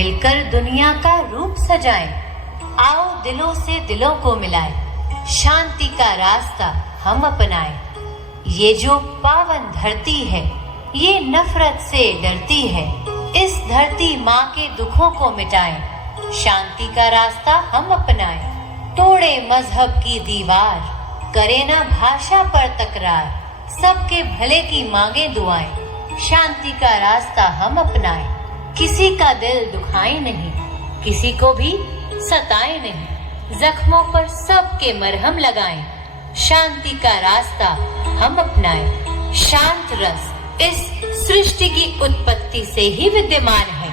मिलकर दुनिया का रूप सजाएं। आओ दिलों से दिलों को मिलाएं, शांति का रास्ता हम अपनाएं। ये जो पावन धरती है, ये नफरत से डरती है। इस धरती माँ के दुखों को मिटाएं, शांति का रास्ता हम अपनाएं। तोड़े मजहब की दीवार, करे ना भाषा पर तकरार। सबके भले की मांगे दुआएं, शांति का रास्ता हम अपनाएं। किसी का दिल दुखाए नहीं, किसी को भी सताए नहीं। जख्मों पर सबके मरहम लगाएं, शांति का रास्ता हम अपनाएं। शांत रस इस सृष्टि की उत्पत्ति से ही विद्यमान है।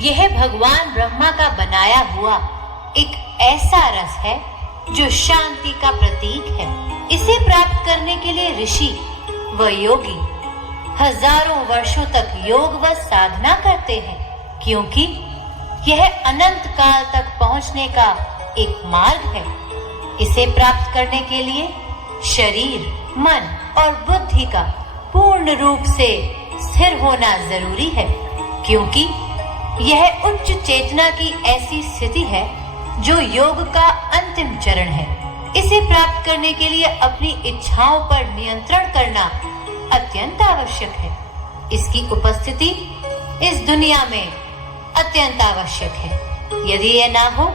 यह भगवान ब्रह्मा का बनाया हुआ एक ऐसा रस है जो शांति का प्रतीक है। इसे प्राप्त करने के लिए ऋषि व योगी हजारों वर्षों तक योग व साधना करते हैं, क्योंकि यह अनंत काल तक पहुंचने का एक मार्ग है। इसे प्राप्त करने के लिए शरीर, मन और बुद्धि का पूर्ण रूप से स्थिर होना जरूरी है, क्योंकि यह उच्च चेतना की ऐसी स्थिति है जो योग का अंतिम चरण है। इसे प्राप्त करने के लिए अपनी इच्छाओं पर नियंत्रण करना अत्यंत आवश्यक है। इसकी उपस्थिति इस दुनिया में अत्यंत आवश्यक है। यदि यह ना हो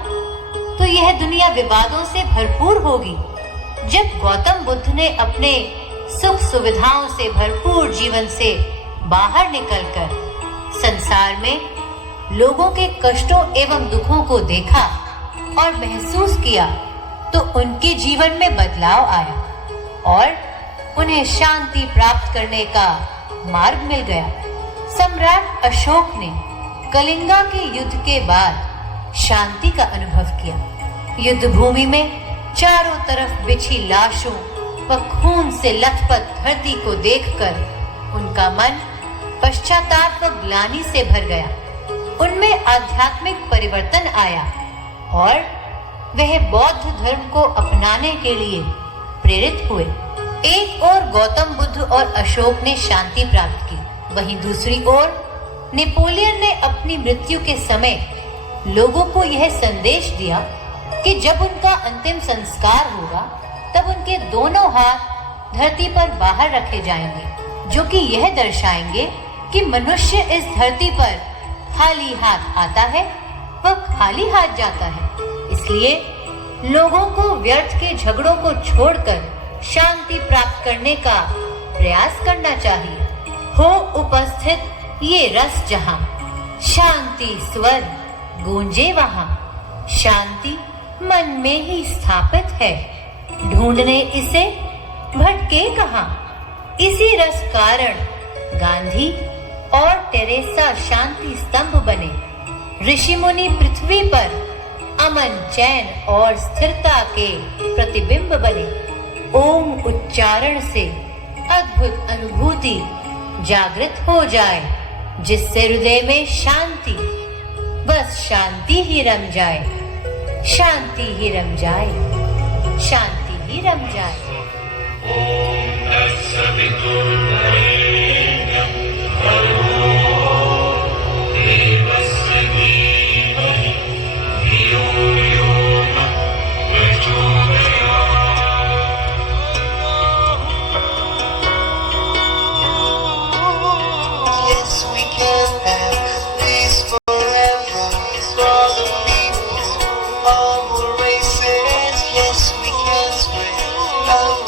तो यह दुनिया विवादों से भरपूर होगी। जब गौतम बुद्ध ने अपने सुख सुविधाओं से भरपूर जीवन से बाहर निकलकर संसार में लोगों के कष्टों एवं दुखों को देखा और महसूस किया, तो उनके जीवन में बदलाव आया और उन्हें शांति प्राप्त करने का मार्ग मिल गया। सम्राट अशोक ने कलिंगा के युद्ध के बाद शांति का अनुभव किया। युद्ध भूमि में चारों तरफ बिछी लाशों व खून से लथपथ धरती को देखकर उनका मन पश्चाताप व ग्लानि से भर गया। उनमें आध्यात्मिक परिवर्तन आया और वह बौद्ध धर्म को अपनाने के लिए प्रेरित हुए। एक ओर गौतम बुद्ध और अशोक ने शांति प्राप्त की, वहीं दूसरी ओर नेपोलियन ने अपनी मृत्यु के समय लोगों को यह संदेश दिया कि जब उनका अंतिम संस्कार होगा तब उनके दोनों हाथ धरती पर बाहर रखे जाएंगे, जो कि यह दर्शाएंगे कि मनुष्य इस धरती पर खाली हाथ आता है व खाली हाथ जाता है। इसलिए लोगों को व्यर्थ के झगड़ों को छोड़कर शांति प्राप्त करने का प्रयास करना चाहिए। हो उपस्थित ये रस जहां, शांति स्वर गूंजे वहां। शांति मन में ही स्थापित है, ढूंढने इसे भटके कहां। इसी रस कारण गांधी और टेरेसा शांति स्तंभ बने। ऋषि मुनि पृथ्वी पर अमन, चैन और स्थिरता के प्रतिबिंब बने। ओम उच्चारण से अद्भुत अनुभूति जागृत हो जाए, जिससे हृदय में शांति, बस शांति ही रम जाए, शांति ही रम जाए, शांति ही रम जाए।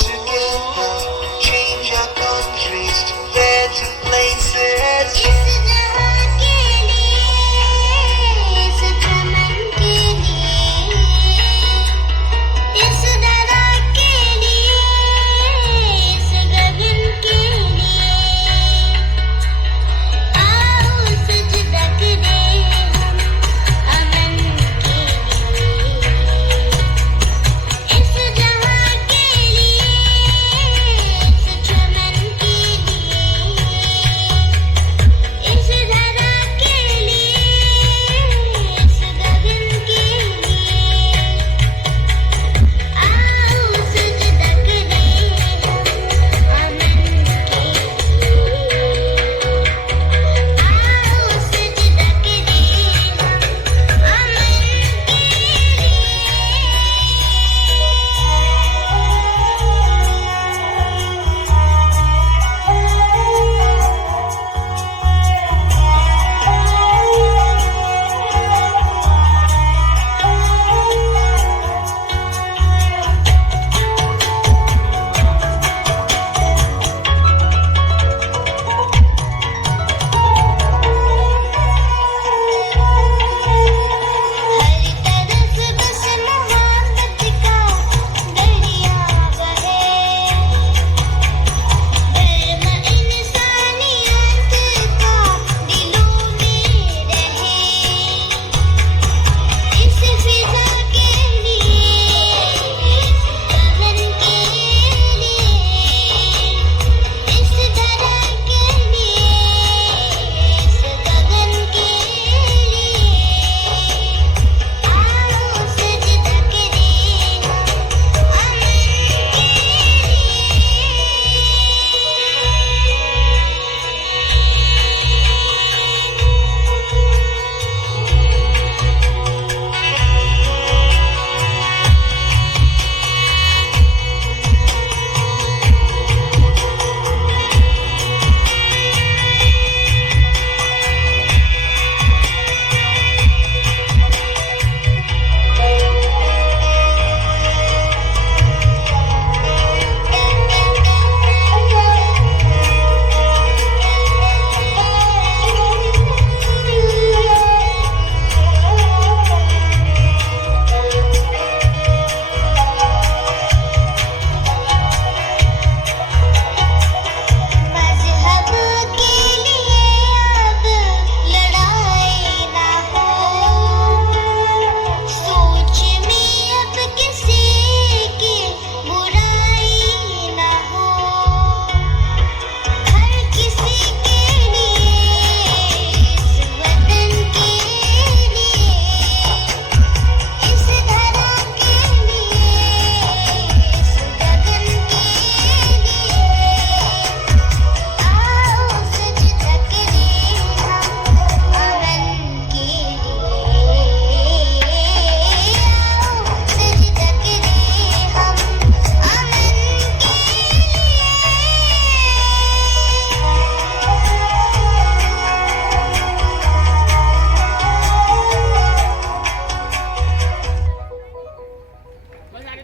Together, change our countries to better.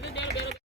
तो